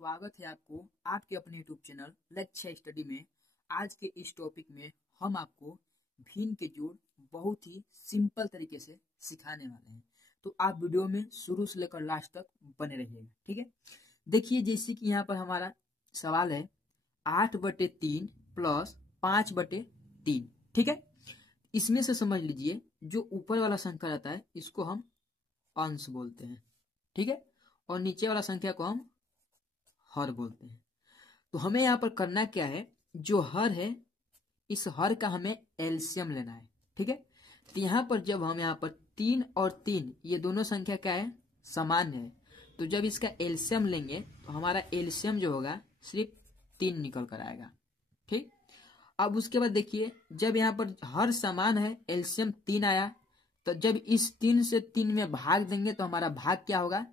स्वागत है आपको आपके अपने यूट्यूब चैनल लक्ष्य स्टडी में। आज के इस टॉपिक में हम आपको भिन्न के जोड़ बहुत ही सिंपल तरीके से सिखाने वाले हैं, तो आप वीडियो में शुरू से लेकर लास्ट तक बने रहिएगा। ठीक है, देखिए जैसे कि यहाँ पर हमारा सवाल है 8/3 प्लस 5/3। ठीक है, इसमें से समझ लीजिए जो ऊपर वाला संख्या रहता है इसको हम अंश बोलते हैं, ठीक है, और नीचे वाला संख्या को हम हर बोलते हैं। तो हमें यहाँ पर करना क्या है, जो हर है इस हर का हमें एलसीएम लेना है। ठीक है, तो यहाँ पर जब हम यहाँ पर 3 और 3 ये दोनों संख्या क्या है, समान है, तो जब इसका एलसीएम लेंगे तो हमारा एलसीएम जो होगा सिर्फ 3 निकल कर आएगा। ठीक, अब उसके बाद देखिए जब यहाँ पर हर समान है एलसीएम 3 आया, तो जब इस 3 से 3 में भाग देंगे तो हमारा भाग क्या होगा,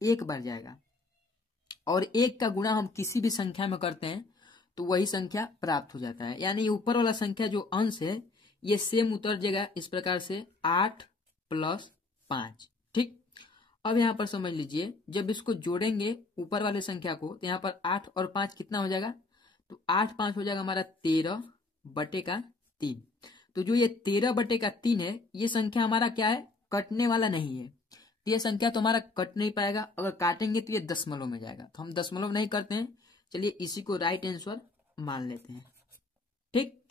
1 बढ़ जाएगा, और 1 का गुणा हम किसी भी संख्या में करते हैं तो वही संख्या प्राप्त हो जाता है। यानी ऊपर वाला संख्या जो अंश है ये सेम उतर जाएगा इस प्रकार से 8 + 5। ठीक, अब यहाँ पर समझ लीजिए जब इसको जोड़ेंगे ऊपर वाले संख्या को तो यहाँ पर 8 और 5 कितना हो जाएगा, तो 8 5 हो जाएगा हमारा 13/3। तो जो ये 13/3 है ये संख्या हमारा क्या है, कटने वाला नहीं है, तो ये संख्या तो हमारा कट नहीं पाएगा। अगर काटेंगे तो ये दशमलव में जाएगा, तो हम दशमलव नहीं करते हैं। चलिए इसी को राइट आंसर मान लेते हैं। ठीक,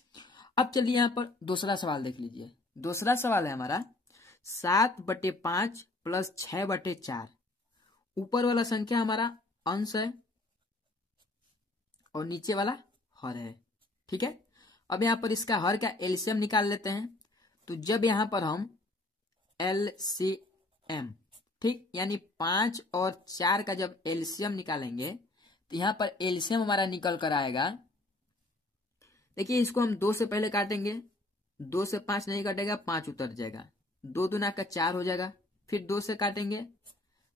अब चलिए यहाँ पर दूसरा सवाल देख लीजिए। दूसरा सवाल है हमारा 7/5 प्लस 6/4। ऊपर वाला संख्या हमारा अंश है और नीचे वाला हर है। ठीक है, अब यहाँ पर इसका हर का एलसीएम निकाल लेते हैं। तो जब यहाँ पर हम एलसीएम, ठीक, यानी 5 और 4 का जब एलसीएम निकालेंगे तो यहाँ पर एलसीएम हमारा निकल कर आएगा। देखिए इसको हम 2 से पहले काटेंगे, 2 से 5 नहीं कटेगा, 5 उतर जाएगा, 2 दूना का 4 हो जाएगा। फिर 2 से काटेंगे,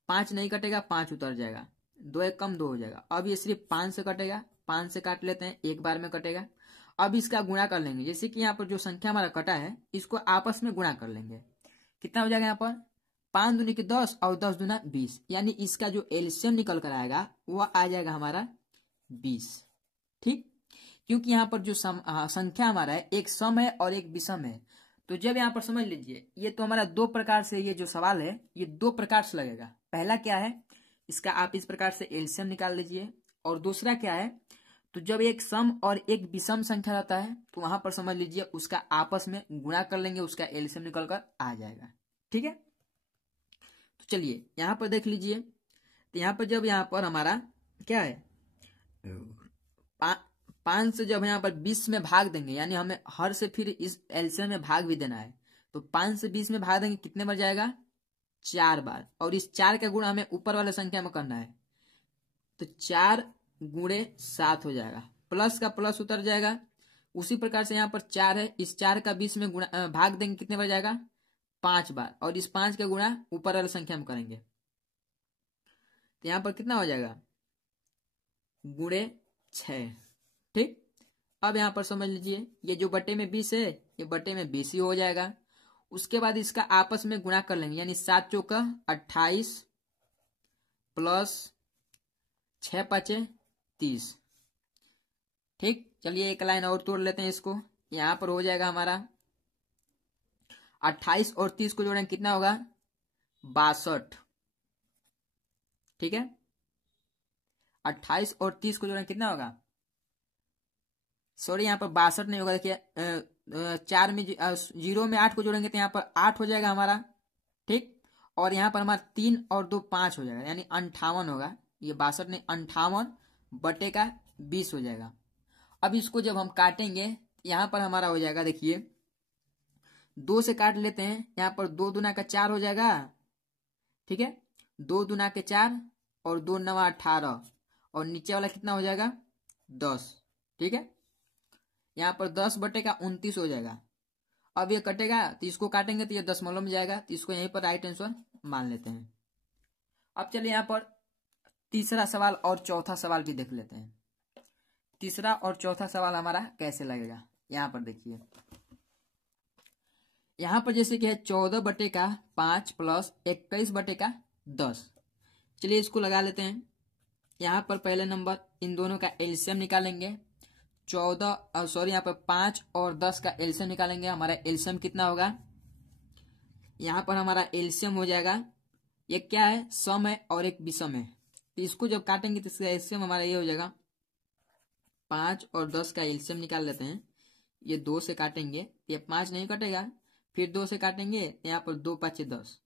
5 नहीं कटेगा, 5 उतर जाएगा, 2 एक कम 2 हो जाएगा। अब ये सिर्फ 5 से कटेगा, 5 से काट लेते हैं, एक बार में कटेगा। अब इसका गुणा कर लेंगे, जैसे कि यहाँ पर जो संख्या हमारा कटा है इसको आपस में गुणा कर लेंगे। कितना हो जाएगा यहाँ पर, 5 दूनी के 10 और 10 दूना 20, यानी इसका जो एलसीएम निकल कर आएगा वह आ जाएगा हमारा 20। ठीक, क्योंकि यहाँ पर जो संख्या हमारा है एक सम है और एक विषम है। तो जब यहाँ पर समझ लीजिए ये तो हमारा 2 प्रकार से, ये जो सवाल है ये 2 प्रकार से लगेगा। पहला क्या है, इसका आप इस प्रकार से एलसीएम निकाल लीजिए, और दूसरा क्या है, तो जब एक सम और एक विषम संख्या रहता है तो वहां पर समझ लीजिए उसका आपस में गुणा कर लेंगे, उसका एलसीएम निकल कर आ जाएगा। ठीक है, तो चलिए यहाँ पर देख लीजिए, तो यहाँ पर जब यहाँ पर हमारा क्या है 5 से जब यहाँ पर 20 में भाग देंगे, यानी हमें हर से फिर इस एलसीएम में भाग भी देना है, तो 5 से 20 में भाग देंगे कितने बार जाएगा, 4 बार, और इस 4 का गुणा हमें ऊपर वाले संख्या में करना है, तो 4 गुणे 7 हो जाएगा, प्लस का प्लस उतर जाएगा। उसी प्रकार से यहाँ पर 4 है, इस 4 का 20 में गुणा भाग देंगे कितने बार जाएगा, 5 बार, और इस 5 का गुणा ऊपर वाले संख्या में करेंगे, तो यहाँ पर कितना हो जाएगा, गुणे 6। ठीक, अब यहाँ पर समझ लीजिए ये जो बटे में 20 है ये बटे में 20 ही हो जाएगा। उसके बाद इसका आपस में गुणा कर लेंगे, यानी 7 चौका 28 प्लस 6 5 30। ठीक, चलिए एक लाइन और तोड़ लेते हैं इसको, यहां पर हो जाएगा हमारा 28 और 30 को जोड़ेंगे कितना होगा, 62। ठीक है, 28 और 30 को जोड़ेंगे कितना होगा, सॉरी यहाँ पर 62 नहीं होगा, देखिए 4 में 0 में 8 को जोड़ेंगे तो यहाँ पर 8 हो जाएगा हमारा। ठीक, और यहाँ पर हमारा 3 और 2 5 हो जाएगा, यानी 58 होगा। ये 62 नहीं 58 बटे का 20 हो जाएगा। अब इसको जब हम काटेंगे यहाँ पर हमारा हो जाएगा, देखिए 2 से काट लेते हैं, यहाँ पर 2 दूना का 4 हो जाएगा। ठीक है, 2 दूना के 4 और 2 9 18, और नीचे वाला कितना हो जाएगा, 10। ठीक है, यहाँ पर 10 बटे का 29 हो जाएगा। अब ये कटेगा तो इसको काटेंगे तो ये दशमलव में जाएगा, तो इसको यहीं पर राइट आंसर मान लेते हैं। अब चलिए यहाँ पर तीसरा सवाल और चौथा सवाल भी देख लेते हैं। तीसरा और चौथा सवाल हमारा कैसे लगेगा, यहाँ पर देखिए, यहाँ पर जैसे कि है 14/5 प्लस 21/10। चलिए इसको लगा लेते हैं। यहाँ पर पहले नंबर इन दोनों का एलसीएम निकालेंगे। 14 यहाँ पर 5 और 10 का एलसीएम निकालेंगे। हमारा एलसीएम कितना होगा, यहाँ पर हमारा एलसीएम हो जाएगा, ये क्या है, सम है और एक विषम है, तो इसको जब काटेंगे तो इसका एलसीएम हमारा ये हो जाएगा। 5 और 10 का एलसीएम निकाल लेते हैं। ये 2 से काटेंगे, ये 5 नहीं कटेगा, फिर 2 से काटेंगे, यहाँ पर 2 5 10,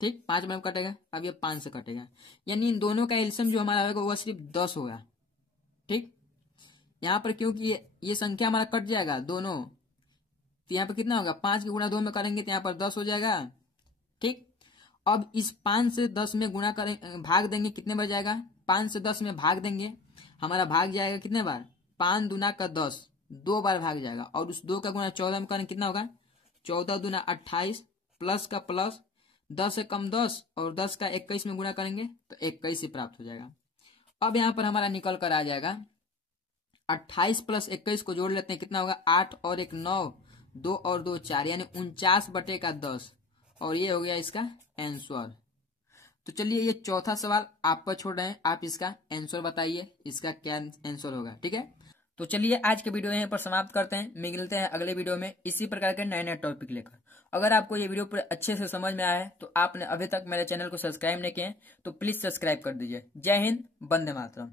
ठीक, 5 में कटेगा, अब ये 5 से कटेगा, यानी इन दोनों का एलसीएम जो हमारा होगा वो सिर्फ 10 होगा। ठीक, यहाँ पर क्योंकि ये संख्या हमारा कट जाएगा दोनों, तो यहाँ पर कितना होगा, 5 के गुणा 2 में करेंगे तो यहाँ पर 10 हो जाएगा। ठीक, अब इस 5 से 10 में गुणा करें, भाग देंगे, कितने बार जाएगा, 5 से 10 में भाग देंगे, हमारा भाग जाएगा कितने बार, 5 दूना का 10, 2 बार भाग जाएगा, और उस 2 का गुणा 14 में करें कितना होगा, 14 दूना 28, प्लस का प्लस, 10 से कम 10 और 10 का 21 में गुणा करेंगे तो 21 ही प्राप्त हो जाएगा। अब यहाँ पर हमारा निकल कर आ जाएगा 28 प्लस 21 को जोड़ लेते हैं, कितना होगा, 8 और 1 9, 2 और 2 4, यानी 49/10, और ये हो गया इसका आंसर। तो चलिए ये चौथा सवाल आप पर छोड़ रहे हैं, आप इसका आंसर बताइए, इसका क्या आंसर होगा। ठीक है, तो चलिए आज के वीडियो यहाँ पर समाप्त करते हैं, मिलते हैं अगले वीडियो में इसी प्रकार के नए नए टॉपिक लेकर। अगर आपको ये वीडियो पूरे अच्छे से समझ में आया है तो आपने अभी तक मेरे चैनल को सब्सक्राइब नहीं किए तो प्लीज सब्सक्राइब कर दीजिए। जय हिंद, वंदे मातरम।